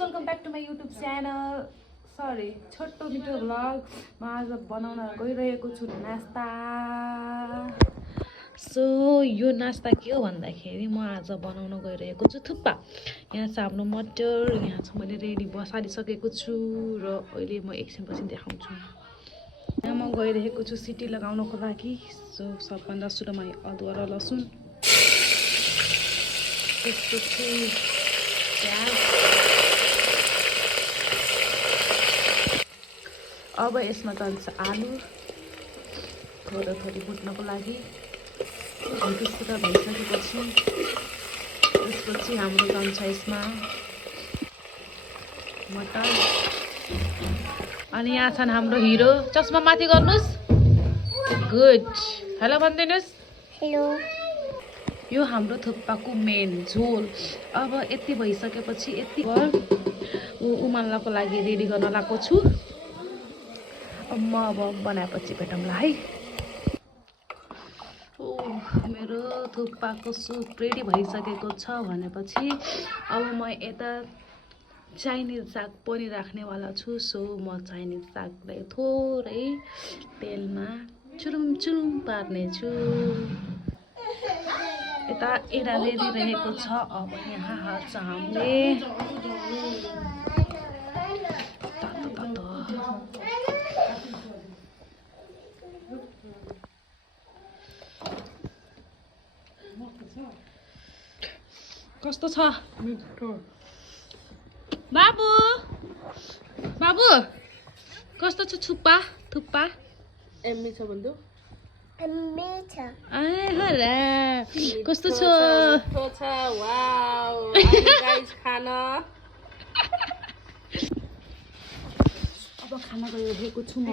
welcome back to my YouTube channel सरी छोटो मिठो भ्लग म आज बनाउन गइरहेको छु नास्ता सो यो नास्ता के हो भन्दाखेरि म आज बनाउन गइरहेको छु थुक्पा यहाँ छ आफ्नो मटर यहाँ छ मैले रेडी बसालिसकेको छु र अहिले म एकछिनपछि देखाउँछु यहाँ म गइरहेको छु सिटी लगाउनको लागि सो सबभन्दा सुरुमा अदुवा र लसुन त्यसपछि प्याज अब यसमा जान्छ आलु थोरै भुट्नको लागि त्यसको भइसकेपछि त्यसपछि हाम्रो जान्छ यसमा मटर अनि यहाँ छन् हाम्रो हिरो चस्मा माथि गर्नुस् गुड हेलो भनिदिनुस् हेलो यो हाम्रो थुक्पाको मेन झोल अब यति भइसकेपछि यति उमाल्नको लागि रेडी गर्न लागेको छु म अब बनाएपछि भेटौँला है मेरो थुक्पाको सुप रेडी भइसकेको छ भनेपछि अब म यता चाइनिज साग पनि राख्नेवाला छु सो म चाइनिज सागलाई थोरै तेलमा चुरुम चुरुम पार्नेछु यता एडा रेडी रहेको छ अब यहाँ हाल्छ हामीले कस्तो छ बाबु बाबु कस्तो छ थुक्पा एम्मी छ भन्नु एम्मी छ होला कस्तो छ वाउ गाइस खाना अब खाना गइरहेको छु म